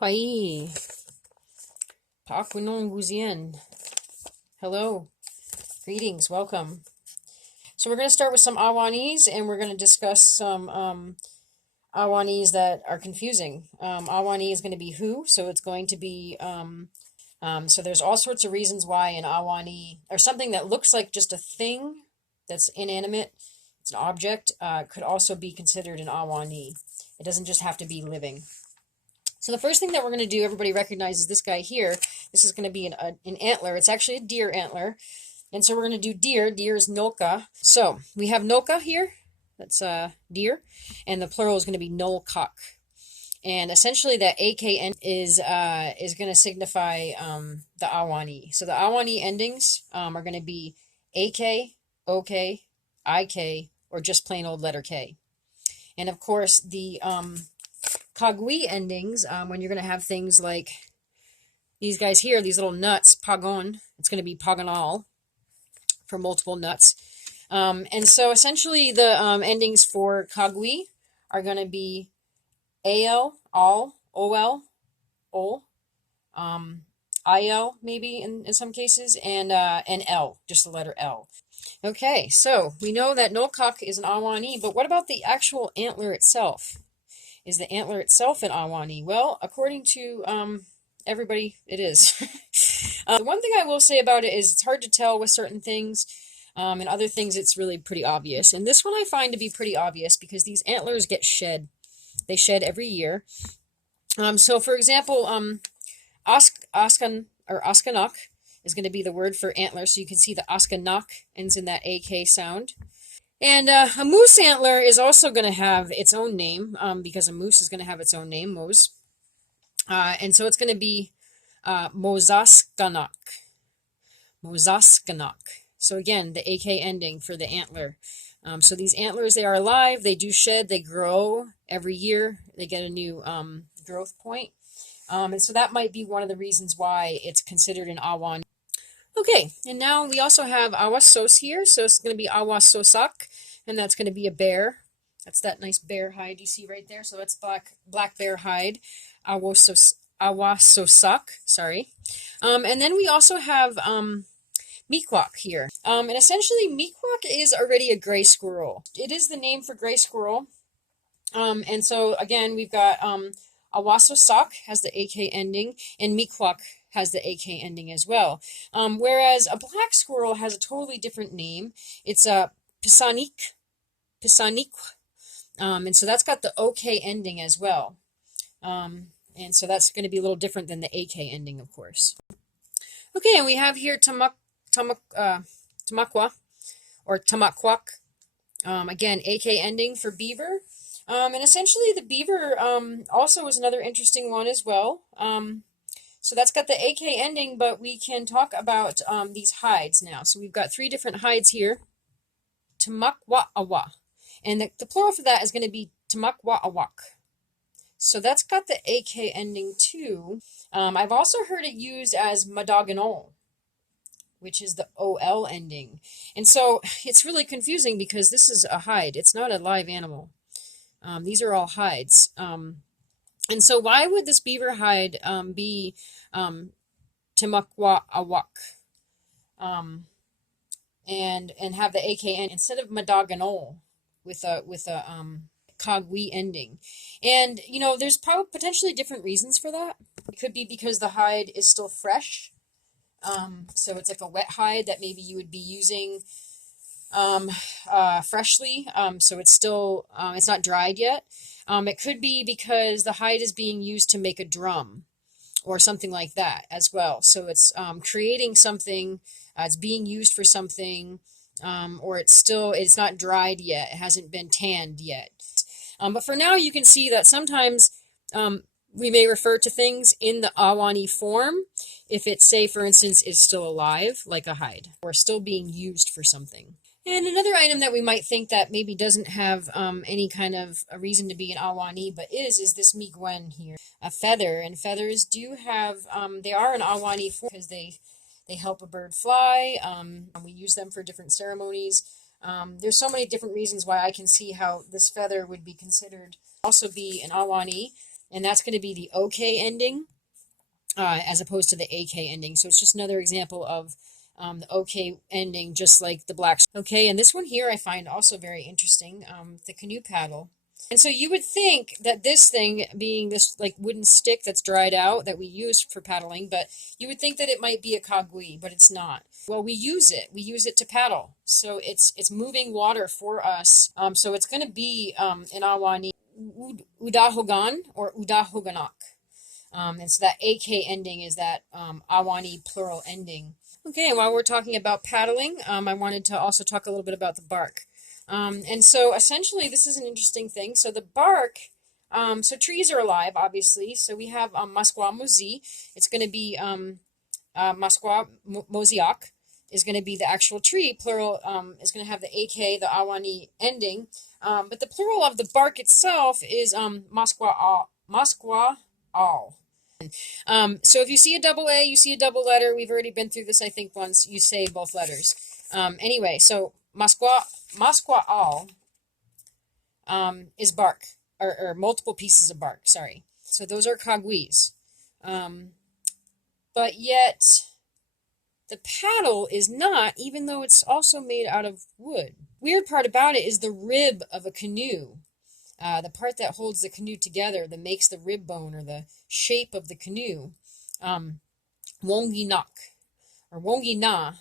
Kwai, Pakunong Guzien. Hello, greetings, welcome. So we're going to start with some Awanis, and we're going to discuss some Awanis that are confusing. Awani is going to be who, so it's going to be, so there's all sorts of reasons why an Awani, or something that looks like just a thing that's inanimate, it's an object, could also be considered an Awani. It doesn't just have to be living. So the first thing that we're going to do, everybody recognizes this guy here. This is going to be an antler. It's actually a deer antler. And so we're going to do deer. Deer is nolka. So we have nolka here. That's deer. And the plural is going to be nolkak. And essentially that AKN is going to signify the Awani. So the Awani endings are going to be AK, OK, IK, or just plain old letter K. And of course the Kagwi endings, when you're going to have things like these guys here, these little nuts, pagon, it's going to be pagonal for multiple nuts. And so essentially the endings for Kagwi are going to be AL, all, OL, ol, IL maybe in some cases, and L, just the letter L. Okay, so we know that nolkak is an Awani, but what about the actual antler itself? Is the antler itself an Awani? Well, according to everybody, it is. The one thing I will say about it is it's hard to tell with certain things, and other things it's really pretty obvious. And this one I find to be pretty obvious because these antlers get shed. They shed every year. So for example, Askan or Askanok is going to be the word for antler, so you can see the Askanok ends in that AK sound. And a moose antler is also going to have its own name, because a moose is going to have its own name, Mose. And so it's going to be Mozaskanok. Mozaskanok. So again, the AK ending for the antler. So these antlers, they are alive, they do shed, they grow every year, they get a new growth point. And so that might be one of the reasons why it's considered an Awan. Okay, and now we also have Awasos here, so it's going to be Awasosak, and that's going to be a bear. That's that nice bear hide you see right there, so that's black bear hide, Awasosak, sorry. And then we also have Mikwak here, and essentially Mikwak is already a gray squirrel. It is the name for gray squirrel, and so again we've got Awasosak has the AK ending, and Mikwak has the AK ending as well. Whereas a black squirrel has a totally different name. It's a Pisanik, and so that's got the OK ending as well. And so that's going to be a little different than the AK ending, of course. Okay, and we have here Tamakwa or Tamakwak. Again, AK ending for beaver. And essentially the beaver also is another interesting one as well. So that's got the AK ending, but we can talk about these hides now. So we've got 3 different hides here. Tamakwa'awa. And the plural for that is going to be Tamakwa'awak. So that's got the AK ending too. I've also heard it used as Madaganol, which is the OL ending. And so it's really confusing because this is a hide. It's not a live animal. These are all hides. And so why would this beaver hide be Timakwa-awak and have the AKN instead of Madaganol with a Kagwi ending? And you know, there's probably potentially different reasons for that. It could be because the hide is still fresh. So it's like a wet hide that maybe you would be using freshly. So it's still it's not dried yet. It could be because the hide is being used to make a drum or something like that as well. So it's creating something, it's being used for something, or it's not dried yet. It hasn't been tanned yet. But for now, you can see that sometimes we may refer to things in the Awani form if it, say, for instance, is still alive, like a hide, or still being used for something. And another item that we might think that maybe doesn't have any kind of a reason to be an Awani, but is this Migwen here, a feather. And feathers do have, they are an Awani form because they help a bird fly. We use them for different ceremonies. There's so many different reasons why I can see how this feather would be considered also be an Awani. and that's going to be the OK ending as opposed to the AK ending. So it's just another example of the OK ending, just like the black. Okay, and this one here I find also very interesting, the canoe paddle. And so you would think that this thing being this like wooden stick that's dried out that we use for paddling, but you would think that it might be a kagui, but it's not. Well, we use it. We use it to paddle. So it's moving water for us. So it's going to be in Awani Udahogan or Udahoganak. And so that AK ending is that Awani plural ending. Okay, and while we're talking about paddling, I wanted to also talk a little bit about the bark. And so essentially, this is an interesting thing. So the bark, so trees are alive, obviously. So we have Musqua mozi. It's going to be Musqua moziak is going to be the actual tree. Plural is going to have the AK, the Awani ending. But the plural of the bark itself is Musqua al. So if you see a double A, you see a double letter. We've already been through this, I think, once. You say both letters. Anyway, so Musqua al is bark, or multiple pieces of bark, sorry. So those are kaguis. But yet the paddle is not, even though it's also made out of wood. Weird part about it is the rib of a canoe. The part that holds the canoe together, that makes the rib bone or the shape of the canoe, wonginak or wongina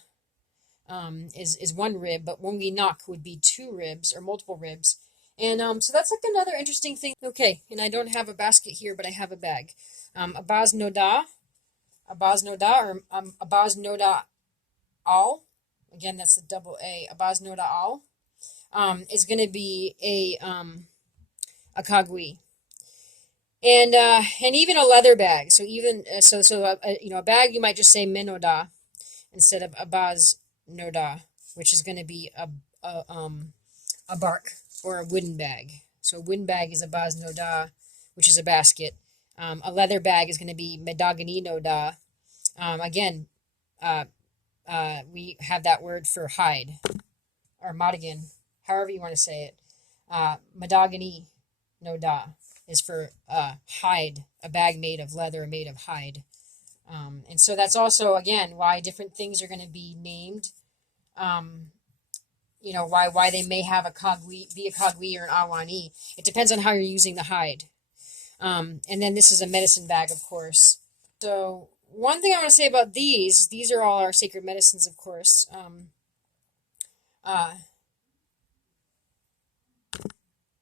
is one rib, but wonginak would be two ribs or multiple ribs. And so that's like another interesting thing. Okay, and I don't have a basket here, but I have a bag. Abaz noda or Abaz noda al. Again, that's the double A. Abaz noda al is going to be a kagui, and even a leather bag. So even a bag, you might just say menoda instead of abaz noda, which is going to be a bark or a wooden bag. So a wooden bag is abaz noda, which is a basket. A leather bag is going to be medagani noda. Again, we have that word for hide or madigan, however you want to say it. Medagani noda is for hide, a bag made of leather, made of hide. And so that's also, again, why different things are going to be named. Why they may have a kagui, be a kagui or an awani. It depends on how you're using the hide. And then this is a medicine bag, of course. So one thing I want to say about these are all our sacred medicines, of course.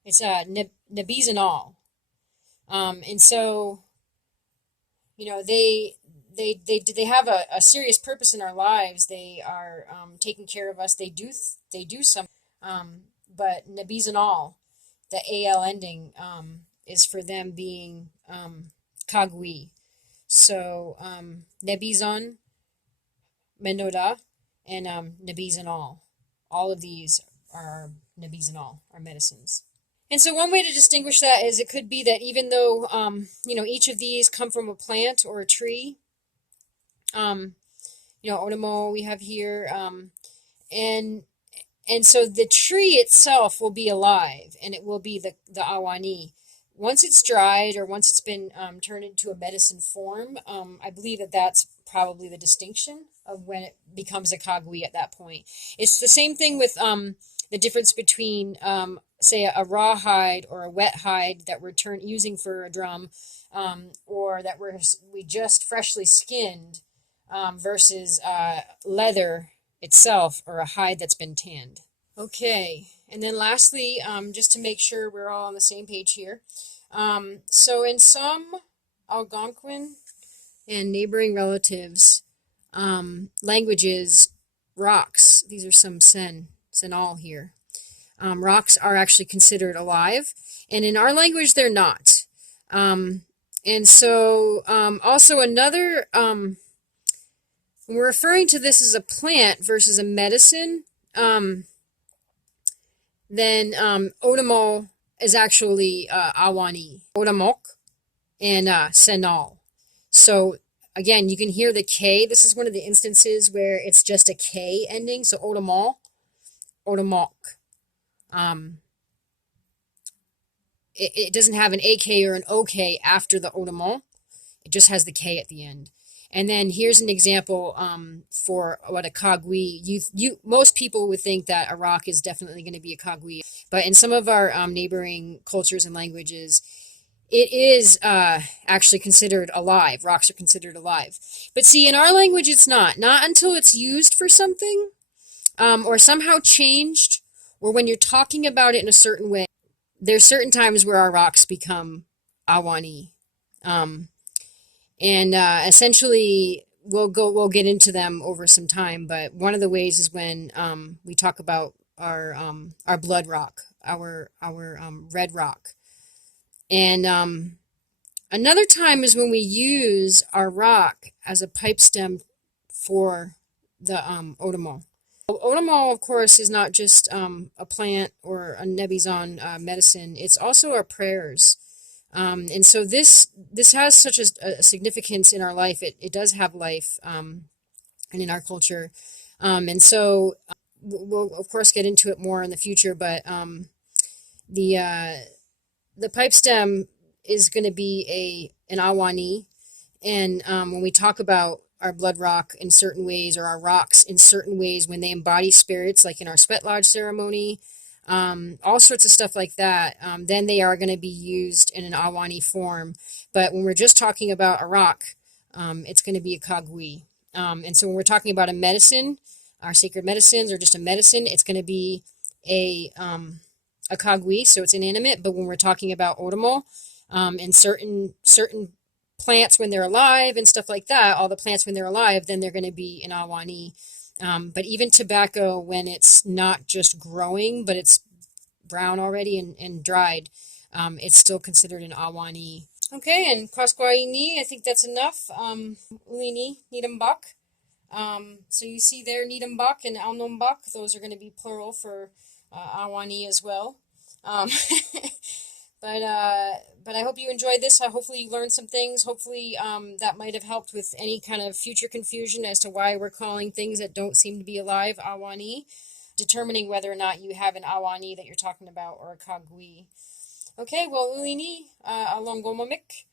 It's nebizanol. And so, they have a serious purpose in our lives. They are taking care of us. They do some. But nebizanol, the AL ending, is for them being kagui. So nebizon, menoda, and nebizanol. All of these are nebizanol, are medicines. And so one way to distinguish that is it could be that even though, each of these come from a plant or a tree, otomo we have here, and so the tree itself will be alive, and it will be the awani. Once it's dried or once it's been turned into a medicine form, I believe that's probably the distinction of when it becomes a kagui at that point. It's the same thing with the difference between, say, a raw hide or a wet hide that we're using for a drum, or that we just freshly skinned, versus leather itself or a hide that's been tanned. Okay, and then lastly, just to make sure we're all on the same page here, so in some Algonquin and neighboring relatives languages, rocks, these are some Senal here, rocks are actually considered alive, and in our language they're not. And so also another, when we're referring to this as a plant versus a medicine, then Otomo is actually Awani, Otomok, and Senal. So again, you can hear the K. This is one of the instances where it's just a K ending. So Otomol, Otomok. it doesn't have an AK or an OK after the Odomol. It just has the K at the end. And then here's an example for what a Kagwi. Most people would think that a rock is definitely going to be a Kagwi, but in some of our neighboring cultures and languages, it is actually considered alive. Rocks are considered alive. But see, in our language, it's not. Not until it's used for something or somehow changed, or when you're talking about it in a certain way. There's certain times where our rocks become awani. Um, and essentially, we'll get into them over some time. But one of the ways is when we talk about our blood rock, our red rock. And another time is when we use our rock as a pipe stem for the Otomol. Otomol, of course, is not just a plant or a Nebizon medicine. It's also our prayers. And so this has such a significance in our life. It does have life and in our culture. And so we'll, of course, get into it more in the future. But the pipe stem is going to be an awani. And when we talk about our blood rock in certain ways, or our rocks in certain ways, when they embody spirits, like in our Sweat Lodge ceremony, all sorts of stuff like that, then they are going to be used in an awani form. But when we're just talking about a rock, it's going to be a kagui. And so when we're talking about a medicine, our sacred medicines, or just a medicine, it's going to be a kagui, so it's inanimate. But when we're talking about otomol, and certain plants when they're alive and stuff like that, all the plants when they're alive, then they're going to be an awani. But even tobacco, when it's not just growing, but it's brown already and dried, it's still considered an awani. Okay, and Kwaskwaini, I think that's enough. Ulini, Nidambak. So you see there, Nidambak and Alnombak, those are going to be plural for awani as well. But I hope you enjoyed this. Hopefully you learned some things. Hopefully that might have helped with any kind of future confusion as to why we're calling things that don't seem to be alive awani, determining whether or not you have an awani that you're talking about or a kagui. Okay, well, ulini, alongomamik.